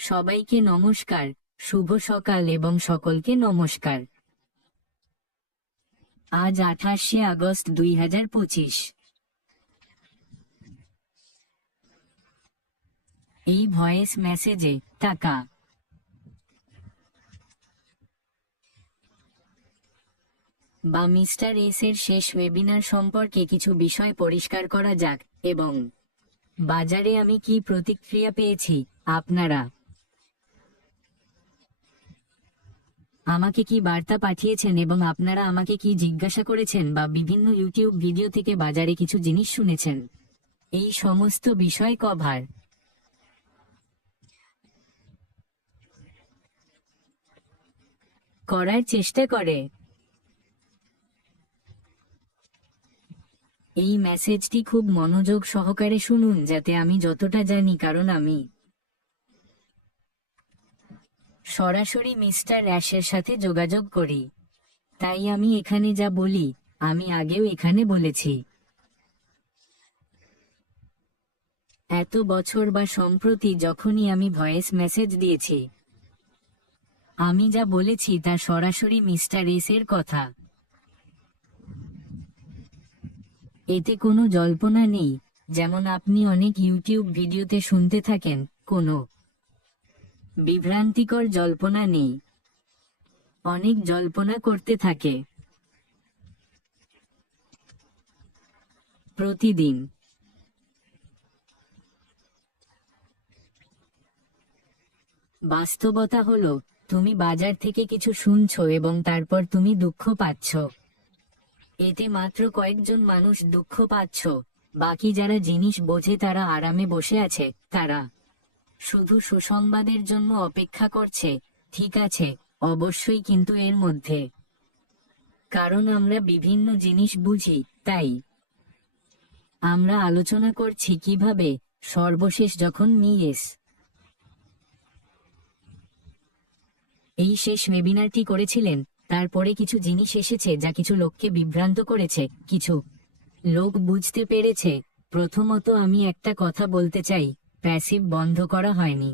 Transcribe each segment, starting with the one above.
সবাইকে নমস্কার, শুভ সকাল এবং সকলকে নমস্কার। আজ 28শে আগস্ট 2025। এই ভয়েস মেসেজে টাকা বা মিস্টার এস এর শেষ ওয়েবিনার সম্পর্কে কিছু বিষয় পরিষ্কার করা যাক এবং বাজারে আমি কি প্রতিক্রিয়া পেয়েছি। আপনারা আমাকে কি বার্তা পাঠিয়েছেন এবং আপনারা আমাকে কি জিজ্ঞাসা করেছেন বা বিভিন্ন ইউটিউব ভিডিও থেকে বাজারে কিছু জিনিস শুনেছেন, এই সমস্ত বিষয় কভার করার চেষ্টা করে। এই মেসেজটি খুব মনোযোগ সহকারে শুনুন যাতে আমি যতটা জানি, কারণ আমি সরাসরি মিস্টার র্যাশের সাথে যোগাযোগ করি, তাই আমি এখানে যা বলি আমি আগেও এখানে বলেছি। এত বছর বা সম্প্রতি যখনই আমি ভয়েস মেসেজ দিয়েছি, আমি যা বলেছি তা সরাসরি মিস্টার এস এর কথা। এতে কোনো জল্পনা নেই, যেমন আপনি অনেক ইউটিউব ভিডিওতে শুনতে থাকেন। কোনো বিভ্রান্তিকর জল্পনা নেই। অনেক জল্পনা করতে থাকে প্রতিদিন। বাস্তবতা হলো, তুমি বাজার থেকে কিছু শুনছো এবং তারপর তুমি দুঃখ পাচ্ছ। এতে মাত্র কয়েকজন মানুষ দুঃখ পাচ্ছ, বাকি যারা জিনিস বোঝে তারা আরামে বসে আছে, তারা শুধু সুসংবাদের জন্য অপেক্ষা করছে। ঠিক আছে, অবশ্যই, কিন্তু এর মধ্যে কারণ আমরা বিভিন্ন জিনিস বুঝি, তাই আমরা আলোচনা করছি কিভাবে সর্বশেষ যখন মিএস এই শেষ ওয়েবিনারটি করেছিলেন, তারপরে কিছু জিনিস এসেছে যা কিছু লোককে বিভ্রান্ত করেছে, কিছু লোক বুঝতে পেরেছে। প্রথমত আমি একটা কথা বলতে চাই, প্যাসিভ বন্ধ করা হয়নি।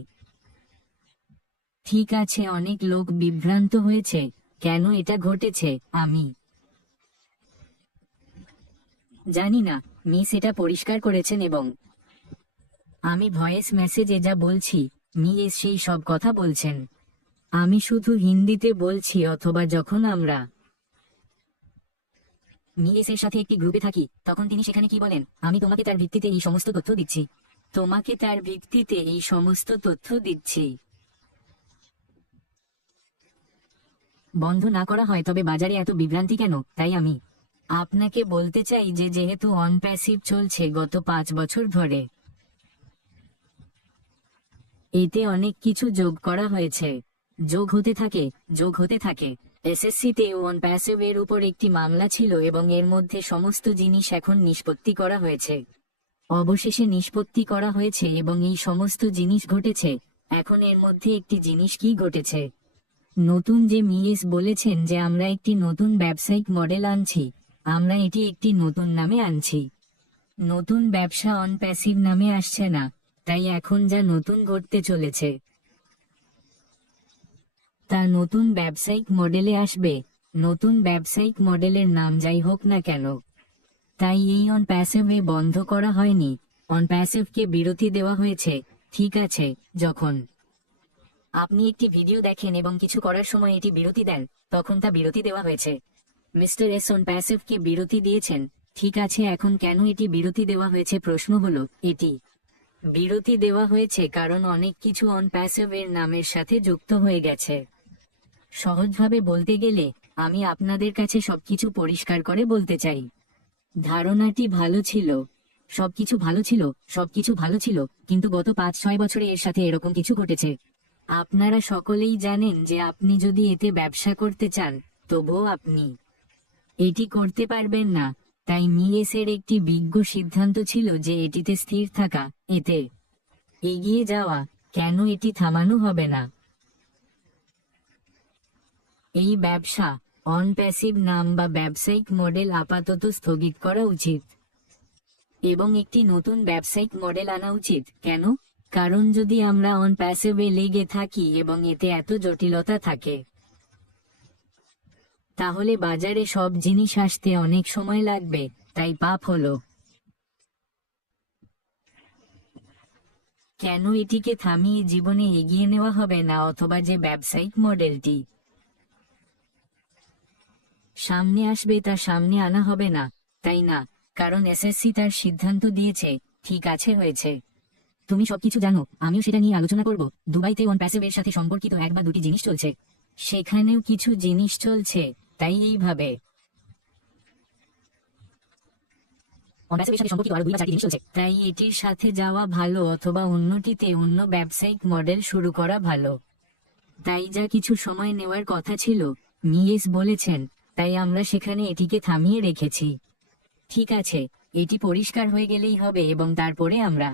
ঠিক আছে, অনেক লোক বিভ্রান্ত হয়েছে কেন এটা ঘটেছে। আমি জানি না, মিস এটা পরিষ্কার করেছেন এবং আমি ভয়েস মেসেজে যা বলছি মিস সেই সব কথা বলছেন। আমি শুধু হিন্দিতে বলছি, অথবা যখন আমরা মিএস এর সাথে একটি গ্রুপে থাকি তখন তিনি সেখানে কি বলেন, আমি তোমাকে তার ভিত্তিতে এই সমস্ত তথ্য দিচ্ছি। তোমাকে তার ভিত্তিতে এই সমস্ত তথ্য দিচ্ছি। বন্ধ না করা হয় তবে বাজারে এত বিভ্রান্তি কেন? তাই আমি আপনাকে বলতে চাই যে যেহেতু অন প্যাসিভ চলছে গত 5 বছর ধরে, এতে অনেক কিছু যোগ করা হয়েছে, যোগ হতে থাকে, যোগ হতে থাকে। এসএসসিতে অন প্যাসিভ এর উপর একটি মামলা ছিল এবং এর মধ্যে সমস্ত জিনিস এখন নিষ্পত্তি করা হয়েছে। অবশেষে নিষ্পত্তি করা হয়েছে এবং এই সমস্ত জিনিস ঘটেছে। এখন এর মধ্যে একটি জিনিস কি ঘটেছে, নতুন যে মিএস বলেছেন যে আমরা একটি নতুন ব্যবসায়িক মডেল আনছি, আমরা এটি একটি নতুন নামে আনছি। নতুন ব্যবসা অন প্যাসিভ নামে আসছে না, তাই এখন যা নতুন ঘটতে চলেছে তা নতুন ব্যবসায়িক মডেলে আসবে। নতুন ব্যবসায়িক মডেলের নাম যাই হোক না কেন, তাই এই অন প্যাসিভে বন্ধ করা হয়নি, অন প্যাসিভকে বিরতি দেওয়া হয়েছে। ঠিক আছে, যখন আপনি একটি ভিডিও দেখেন এবং কিছু করার সময় এটি বিরতি দেন, তখন তা বিরতি দেওয়া হয়েছে। মিস্টার এস অন প্যাসিভকে বিরতি দিয়েছেন। ঠিক আছে, এখন কেন এটি বিরতি দেওয়া হয়েছে? প্রশ্ন হলো, এটি বিরতি দেওয়া হয়েছে কারণ অনেক কিছু অন প্যাসিভ এর নামের সাথে যুক্ত হয়ে গেছে। সহজভাবে বলতে গেলে আমি আপনাদের কাছে সবকিছু পরিষ্কার করে বলতে চাই। ধারণাটি ভালো ছিল, সবকিছু ভালো ছিল, সবকিছু ভালো ছিল, কিন্তু গত 5-6 বছরে এর সাথে এরকম কিছু ঘটেছে। আপনারা সকলেই জানেন যে আপনি যদি এতে ব্যবসা করতে চান তবুও আপনি এটি করতে পারবেন না। তাই মিএস এর একটি বিজ্ঞ সিদ্ধান্ত ছিল যে এটিতে স্থির থাকা, এতে এগিয়ে যাওয়া, কেন এটি থামানো হবে না। এই ব্যবসা অন প্যাসিভ নাম বা ব্যবসায়িক মডেল আপাতত স্থগিত করা উচিত এবং একটি নতুন ব্যবসায়িক মডেল আনা উচিত। কেন? কারণ যদি আমরা অন প্যাসিভে লেগে থাকি এবং এতে এত জটিলতা থাকে, তাহলে বাজারে সব জিনিস আসতে অনেক সময় লাগবে। তাই পাপ হলো। কেন এটিকে থামিয়ে জীবনে এগিয়ে নেওয়া হবে না, অথবা যে ব্যবসায়িক মডেলটি সামনে আসবে তা সামনে আনা হবে না, তাই না? কারণ এসএসসি তার সিদ্ধান্ত দিয়েছে। ঠিক আছে, হয়েছে। তুমি সবকিছু জানো, আমিও সেটা নিয়ে আলোচনা করব। দুবাইতে অন প্যাসিভের সাথে সম্পর্কিত এক বা দুটি জিনিস চলছে, সেখানেও কিছু জিনিস চলছে। তাই এইভাবে অন প্যাসিভের সাথে সম্পর্কিত আরো দুই বা চারটি জিনিস চলছে, তাই এটির সাথে যাওয়া ভালো, অথবা অন্যটিতে অন্য ব্যবসায়িক মডেল শুরু করা ভালো। তাই যা কিছু সময় নেওয়ার কথা ছিল, মিয়েস বলেছেন, তাই আমরা সেখানে এটিকে থামিয়ে রেখেছি। ঠিক আছে, এটি পরিষ্কার হয়ে গেলেই হবে, এবং তারপরে আমরা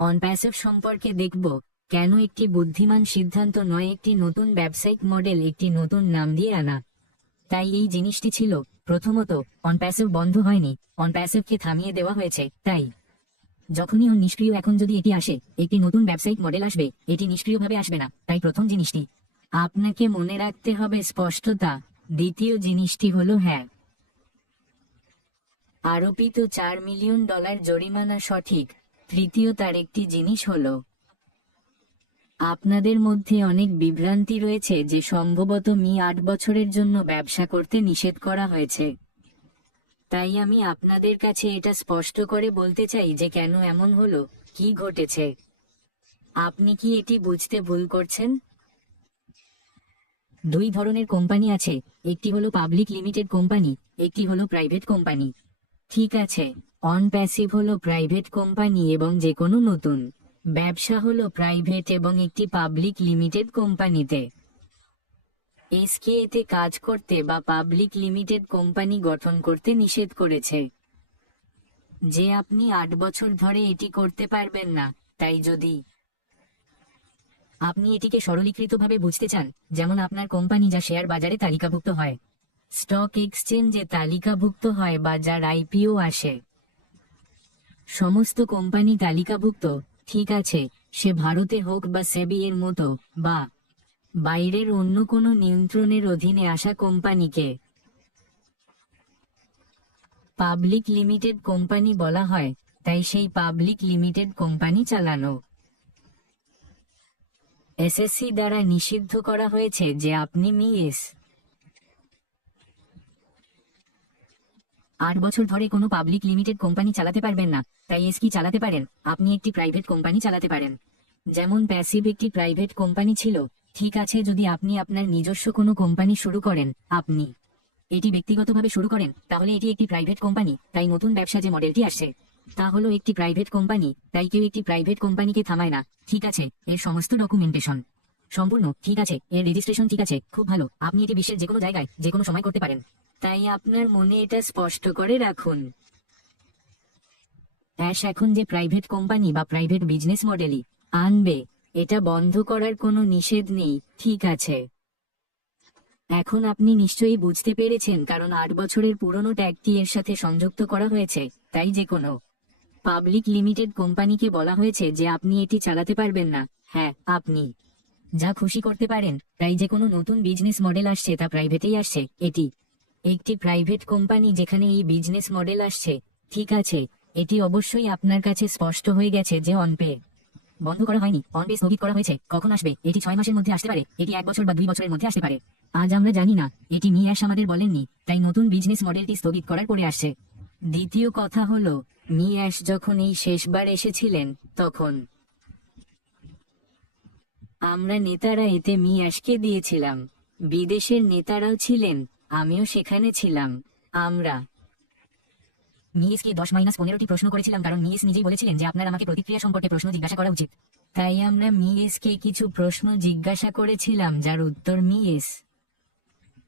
অন প্যাসিভ সম্পর্কে দেখব। কেন একটি বুদ্ধিমান সিদ্ধান্ত নয় একটি নতুন ব্যবসায়িক মডেল একটি নতুন নাম দিয়ে আনা। তাই এই জিনিসটি ছিল, প্রথমত, অন প্যাসিভ বন্ধ হয়নি, অন প্যাসিভকে থামিয়ে দেওয়া হয়েছে। তাই যখনই অন নিষ্ক্রিয়, এখন যদি এটি আসে, একটি নতুন ব্যবসায়িক মডেল আসবে, এটি নিষ্ক্রিয়ভাবে আসবে না। তাই প্রথম জিনিসটি আপনাকে মনে রাখতে হবে স্পষ্টতা। দ্বিতীয় জিনিসটি হলো হ্যাঁ, আরোপিত $4 মিলিয়ন জরিমানা সঠিক। তৃতীয় তার একটি জিনিস হলো, আপনাদের মধ্যে অনেক বিভ্রান্তি রয়েছে যে সম্ভবত 8 বছরের জন্য ব্যবসা করতে নিষেধ করা হয়েছে। তাই আমি আপনাদের কাছে এটা স্পষ্ট করে বলতে চাই যে কেন এমন হলো, কি ঘটেছে। আপনি কি এটি বুঝতে ভুল করছেন? দুই ধরনের কোম্পানি আছে, একটি হলো পাবলিক লিমিটেড কোম্পানি, একটি হলো প্রাইভেট কোম্পানি। ঠিক আছে, অন প্যাসিভ হলো প্রাইভেট কোম্পানি এবং যে কোনো নতুন ব্যবসা হলো প্রাইভেট এবং একটি পাবলিক লিমিটেড কোম্পানিতে। এসকে এতে কাজ করতে বা পাবলিক লিমিটেড কোম্পানি গঠন করতে নিষেধ করেছে যে আপনি 8 বছর ধরে এটি করতে পারবেন না। তাই যদি আপনি এটিকে সরলীকৃতভাবে বুঝতে চান, যেমন আপনার কোম্পানি যা শেয়ার বাজারে তালিকাভুক্ত হয়, স্টক এক্সচেঞ্জে তালিকাভুক্ত হয়, বা যার আইপিও আসে, সমস্ত কোম্পানি তালিকাভুক্ত। ঠিক আছে, সে ভারতে হোক বা সেবি এর মতো, বা বাইরের অন্য কোনো নিয়ন্ত্রণের অধীনে আসা কোম্পানিকে পাবলিক লিমিটেড কোম্পানি বলা হয়। তাই সেই পাবলিক লিমিটেড কোম্পানি চালানো এসএসসি দ্বারা নিষিদ্ধ করা হয়েছে যে আপনি মিএস 8 বছর ধরে কোনো পাবলিক লিমিটেড কোম্পানি চালাতে পারবেন না। তাই এস কি চালাতে পারেন, আপনি একটি প্রাইভেট কোম্পানি চালাতে পারেন, যেমন প্যাসিভ একটি প্রাইভেট কোম্পানি ছিল। ঠিক আছে, যদি আপনি আপনার নিজস্ব কোনো কোম্পানি শুরু করেন, আপনি এটি ব্যক্তিগতভাবে শুরু করেন, তাহলে এটি একটি প্রাইভেট কোম্পানি। তাই নতুন ব্যবসা যে মডেলটি আসছে, তা হলো একটি প্রাইভেট কোম্পানি। তাই কেউ একটি প্রাইভেট কোম্পানিকে থামায় না। ঠিক আছে, এর সমস্ত ডকুমেন্টেশন সম্পূর্ণ ঠিক আছে, এর রেজিস্ট্রেশন ঠিক আছে, খুব ভালো। আপনি এটি বিশ্বের যে কোনো জায়গায় যে কোনো সময় করতে পারেন। তাই আপনার মনে এটা স্পষ্ট করে রাখুন, অ্যাশ এখন যে প্রাইভেট কোম্পানি বা প্রাইভেট বিজনেস মডেলই আনবে, এটা বন্ধ করার কোনো নিষেধ নেই। ঠিক আছে, এখন আপনি নিশ্চয়ই বুঝতে পেরেছেন, কারণ 8 বছরের পুরনো ট্যাগটি এর সাথে সংযুক্ত করা হয়েছে। তাই যে কোনো পাবলিক লিমিটেড কোম্পানিকে বলা হয়েছে যে আপনি এটি চালাতে পারবেন না। হ্যাঁ, আপনি যা খুশি করতে পারেন। তাই যে কোনো নতুন বিজনেস মডেল আসছে তা প্রাইভেটেই আসছে। এটি একটি প্রাইভেট কোম্পানি যেখানে এই বিজনেস মডেল আসছে। ঠিক আছে, এটি অবশ্যই আপনার কাছে স্পষ্ট হয়ে গেছে যে অনপে বন্ধ করা হয়নি, অনপে স্থগিত করা হয়েছে। কখন আসবে? এটি 6 মাসের মধ্যে আসতে পারে, এটি 1 বছর বা 2 বছরের মধ্যে আসতে পারে। আজ আমরা জানি না, এটি মিয়াস আমাদের বলেননি। তাই নতুন বিজনেস মডেলটি স্থগিত করার পরে আসছে। দ্বিতীয় কথা হলো, মিয়াস যখন এই শেষবার এসেছিলেন, তখন আমরা নেতারা এতে মিয়াসকে দিয়েছিলাম। বিদেশের নেতারাও ছিলেন, আমিও সেখানে ছিলাম। আমরা মিএসকে 10-15টি প্রশ্ন করেছিলাম, কারণ মিএস নিজেই বলেছিলেন যে আপনার আমাকে প্রতিক্রিয়া সম্পর্কে প্রশ্ন জিজ্ঞাসা করা উচিত। তাই আমরা মিএসকে কিছু প্রশ্ন জিজ্ঞাসা করেছিলাম, যার উত্তর মিএস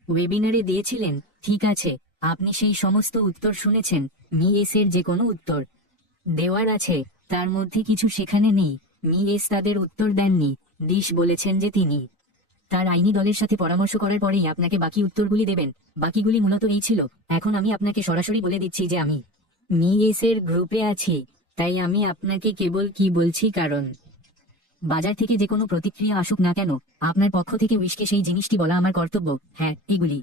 ওয়েবিনারে দিয়েছিলেন। ঠিক আছে, আপনি সেই সমস্ত উত্তর শুনেছেন। মিএসের যে কোনো উত্তর দেওয়ার আছে, তার মধ্যে কিছু সেখানে নেই। মিএস তাদের উত্তর দেননি। ডিশ বলেছেন যে তিনি তার আইনি দলের সাথে পরামর্শ করার পরেই আপনাকে বাকি উত্তরগুলি দেবেন। বাকিগুলি মূলত এই ছিল। এখন আমি আপনাকে সরাসরি বলে দিচ্ছি যে আমি মিএস এর গ্রুপে আছি, তাই আমি আপনাকে কেবল কি বলছি, কারণ বাজার থেকে যে কোনো প্রতিক্রিয়া আসুক না কেন, আপনার পক্ষ থেকে উইশকে সেই জিনিসটি বলা আমার কর্তব্য। হ্যাঁ, এগুলি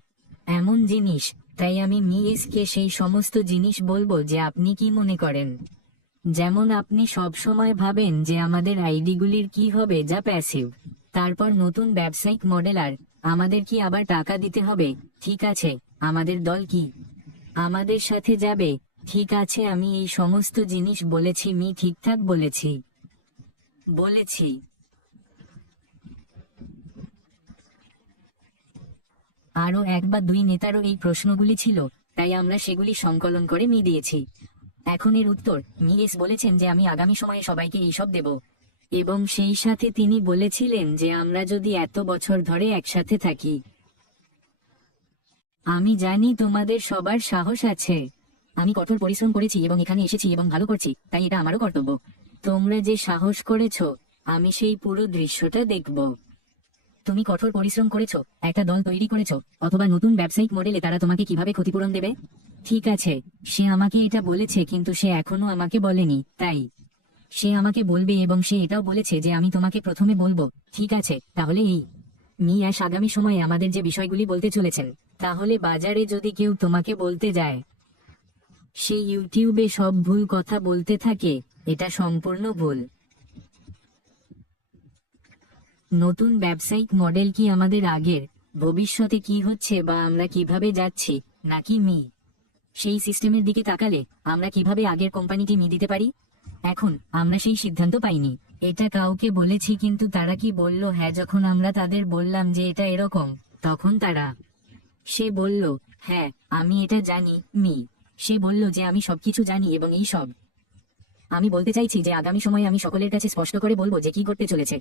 এমন জিনিস, তাই আমি মিএসকে সেই সমস্ত জিনিস বলবো যে আপনি কি মনে করেন। যেমন আপনি সব সময় ভাবেন যে আমাদের আইডিগুলির কি হবে যা প্যাসিভ, তারপর নতুন ব্যবসায়িক মডেল, আর আমাদের কি আবার টাকা দিতে হবে। ঠিক আছে, আমাদের দল কি আমাদের সাথে যাবে? ঠিক আছে, আমি এই সমস্ত জিনিস বলেছি, ঠিকঠাক বলেছি। আরো এক বা দুই নেতারও এই প্রশ্নগুলি ছিল, তাই আমরা সেগুলি সংকলন করে দিয়েছি। এখন এর উত্তর, মিএস বলেছেন যে আমি আগামী সময়ে সবাইকে এইসব দেব, এবং সেই সাথে তিনি বলেছিলেন যে আমরা যদি এত বছর ধরে একসাথে থাকি। আমি জানি তোমাদের সবার সাহস আছে। আমি কঠোর পরিশ্রম করেছি এবং এখানে এসেছি এবং ভালো করছি, তাই এটা আমারও কর্তব্য। তোমরা যে সাহস করেছো, আমি সেই পুরো দৃশ্যটা দেখব। তুমি কঠোর পরিশ্রম করেছো, একটা দল তৈরি করেছো, অথবা নতুন ব্যবসায়িক মডেলে তারা তোমাকে কিভাবে ক্ষতিপূরণ দেবে। ঠিক আছে, সে আমাকে এটা বলেছে, কিন্তু সে এখনো আমাকে বলেনি, তাই সে আমাকে বলবে, এবং সে এটাও বলেছে যে আমি তোমাকে প্রথমে বলবো। ঠিক আছে, তাহলে এই মিয়াস আগামী সময়ে আমাদের যে বিষয়গুলি বলতে চলেছেন, তাহলে বাজারে যদি কেউ তোমাকে বলতে যায় সে ইউটিউবে সব ভুল কথা বলতে থাকে, এটা সম্পূর্ণ ভুল। নতুন ব্যবসায়িক মডেল কি আমাদের আগের, ভবিষ্যতে কি হচ্ছে বা আমরা কিভাবে যাচ্ছি, নাকি সেই সিস্টেমের দিকে তাকালে আমরা কিভাবে আগের কোম্পানিটি দিতে পারি? এখন আমরা সেই সিদ্ধান্ত পাইনি। এটা কাউকে বলেছি, কিন্তু তারা কি বলল? হ্যাঁ, যখন আমরা তাদের বললাম যে এটা এরকম, তখন সে বলল, হ্যাঁ আমি এটা জানি। সে বলল যে আমি সবকিছু জানি, এবং এই সব আমি বলতে চাইছি যে আগামী সময়ে আমি সকলের কাছে স্পষ্ট করে বলবো যে কি করতে চলেছে।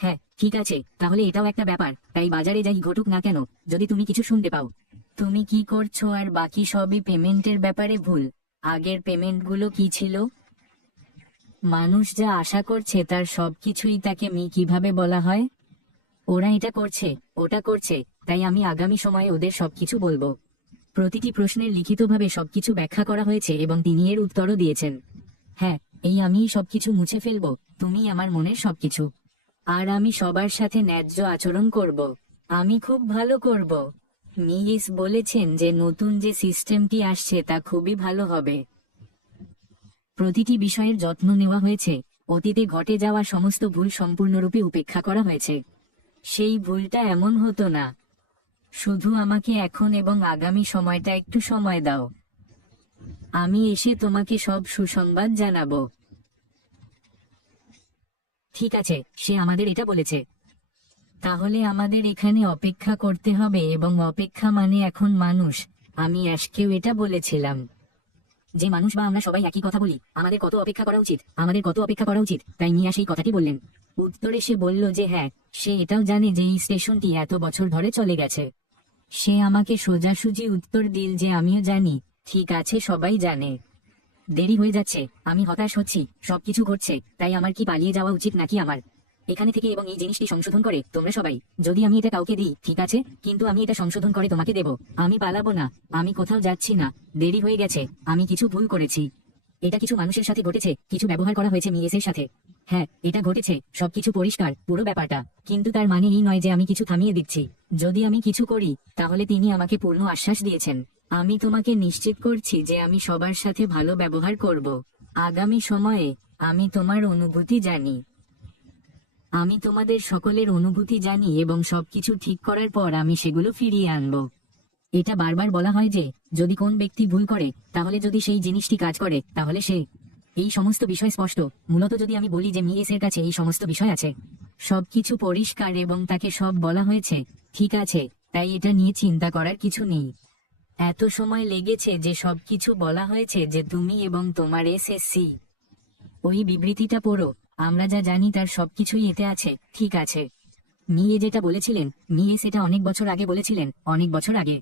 হ্যাঁ, ঠিক আছে, তাহলে এটাও একটা ব্যাপার, তাই বাজারে যাই ঘটুক না কেন, যদি তুমি কিছু শুনতে পাও। তুমি কি করছো, আর বাকি সবই পেমেন্টের ব্যাপারে ভুল। আগের পেমেন্টগুলো কি ছিল? মানুষ যা আশা করছে তার সবকিছুই তাকে কিভাবে বলা হয়। ওরা এটা করছে, ওটা করছে, তাই আমি আগামী সময়ে ওদের সবকিছু বলবো। প্রতিটি প্রশ্নের লিখিতভাবে সবকিছু ব্যাখ্যা করা হয়েছে এবং তিনি এর উত্তরও দিয়েছেন। হ্যাঁ, এই আমি সবকিছু মুছে ফেলবো, তুমি আমার মনের সবকিছু। আর আমি সবার সাথে ন্যায্য আচরণ করব। আমি খুব ভালো করব। মিস বলেছেন যে নতুন যে সিস্টেমটি আসছে তা খুবই ভালো হবে। প্রতিটি বিষয়ের যত্ন নেওয়া হয়েছে, অতীতে ঘটে যাওয়া সমস্ত ভুল সম্পূর্ণরূপে উপেক্ষা করা হয়েছে। সেই ভুলটা এমন হতো না। শুধু আমাকে এখন এবং আগামী সময়টা একটু সময় দাও। আমি এসে তোমাকে সব সুসংবাদ জানাবো। ঠিক আছে, সে আমাদের এটা বলেছে। তাহলে আমাদের এখানে অপেক্ষা করতে হবে, এবং অপেক্ষা মানে এখন মানুষ। আমি অ্যাশকেও এটা বলেছিলাম যে মানুষ বা আমরা সবাই একই কথা বলি, আমাদের কত অপেক্ষা করা উচিত, তাই মিয়া সেই কথাটি বললেন। উত্তরে সে বলল যে হ্যাঁ, সে এটাও জানে যে এই স্টেশনটি এত বছর ধরে চলে গেছে। সে আমাকে সোজাসুজি উত্তর দিল যে আমিও জানি। ঠিক আছে, সবাই জানে। দেরি হয়ে যাচ্ছে, আমি হতাশ হচ্ছি, সবকিছু ঘটছে, তাই আমার কি পালিয়ে যাওয়া উচিত, নাকি আমার এখানে থেকে এবং এই জিনিসটি সংশোধন করে তোমরা সবাই, যদি আমি এটা কাউকে দিই ঠিক আছে, কিন্তু আমি এটা সংশোধন করে তোমাকে দেব। আমি পালাবো না, আমি কোথাও যাচ্ছি না। দেরি হয়ে গেছে, আমি কিছু ভুল করেছি। এটা কিছু মানুষের সাথে ঘটেছে, কিছু ব্যবহার করা হয়েছে মিএসের সাথে। হ্যাঁ, এটা ঘটেছে, সবকিছু পরিষ্কার, পুরো ব্যাপারটা। কিন্তু তার মানে এই নয় যে আমি কিছু থামিয়ে দিচ্ছি। যদি আমি কিছু করি, তাহলে তিনি আমাকে পূর্ণ আশ্বাস দিয়েছেন। আমি তোমাকে নিশ্চিত করছি যে আমি সবার সাথে ভালো ব্যবহার করব। আগামী সময়ে আমি তোমার অনুভূতি জানি। আমি তোমাদের সকলের অনুভূতি জানি, এবং সবকিছু ঠিক করার পর আমি সেগুলো ফিরিয়ে আনব। এটা বারবার বলা হয় যে যদি কোন ব্যক্তি ভুল করে, তাহলে যদি সেই জিনিসটি কাজ করে, তাহলে সে এই সমস্ত বিষয় স্পষ্ট। মূলত যদি আমি বলি যে মিএসের কাছে এই সমস্ত বিষয় আছে, সবকিছু পরিষ্কার এবং তাকে সব বলা হয়েছে, ঠিক আছে, তাই এটা নিয়ে চিন্তা করার কিছু নেই। এত সময় লেগেছে যে সবকিছু বলা হয়েছে যে তুমি এবং তোমার এসএসসি। ওই বিবৃতিটা পড়ো, আমরা যা জানি তার সবকিছুই এতে আছে। ঠিক আছে, মিয়ে যেটা বলেছিলেন, মিয়ে সেটা অনেক বছর আগে বলেছিলেন, অনেক বছর আগে।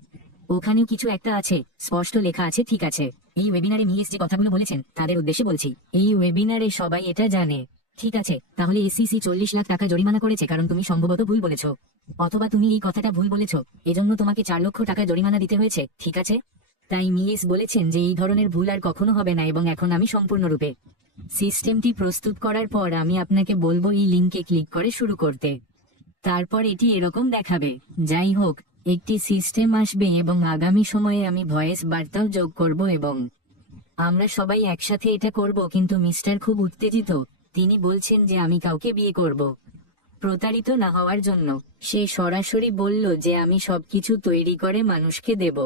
ওখানেও কিছু একটা আছে, স্পষ্ট লেখা আছে। ঠিক আছে, এই ওয়েবিনারে মিএস যে কথাগুলো বলেছেন তাদের উদ্দেশ্যে বলছি। এই ওয়েবিনারে সবাই এটা জানে। ঠিক আছে, তাহলে এসসিসি 40 লাখ টাকা জরিমানা করেছে কারণ তুমি সম্ভবত ভুল বলেছো, অথবা তুমি এই কথাটা ভুল বলেছো, এজন্য তোমাকে 4 লক্ষ টাকা জরিমানা দিতে হয়েছে। ঠিক আছে, তাই মিএস বলেছেন যে এই ধরনের ভুল আর কখনো হবে না, এবং এখন আমি সম্পূর্ণরূপে সিস্টেমটি প্রস্তুত করার পর আমি আপনাকে বলবো এই লিঙ্কে ক্লিক করে শুরু করতে। তারপর এটি এরকম দেখাবে। যাই হোক, একটি সিস্টেম আসবে এবং আগামী সময়ে আমি ভয়েস বার্তাও যোগ করব এবং আমরা সবাই একসাথে এটা করব। কিন্তু মিস্টার খুব উত্তেজিত। তিনি বলছেন যে আমি কাউকে বিয়ে করব প্রতারিত না হওয়ার জন্য। সে সরাসরি বলল যে আমি সবকিছু তৈরি করে মানুষকে দেব,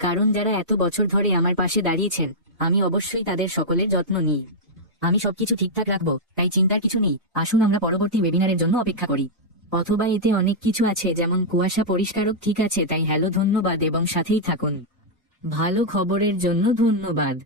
কারণ যারা এত বছর ধরে আমার পাশে দাঁড়িয়েছেন আমি অবশ্যই তাদের সকলের যত্ন নিই। আমি সবকিছু ঠিকঠাক রাখবো, তাই চিন্তার কিছু নেই। আসুন আমরা পরবর্তী ওয়েবিনারের জন্য অপেক্ষা করি। অথবা এতে অনেক কিছু আছে, যেমন কুয়াশা পরিষ্কারক। ঠিক আছে, তাই হ্যালো, ধন্যবাদ এবং সাথেই থাকুন। ভালো খবরের জন্য ধন্যবাদ।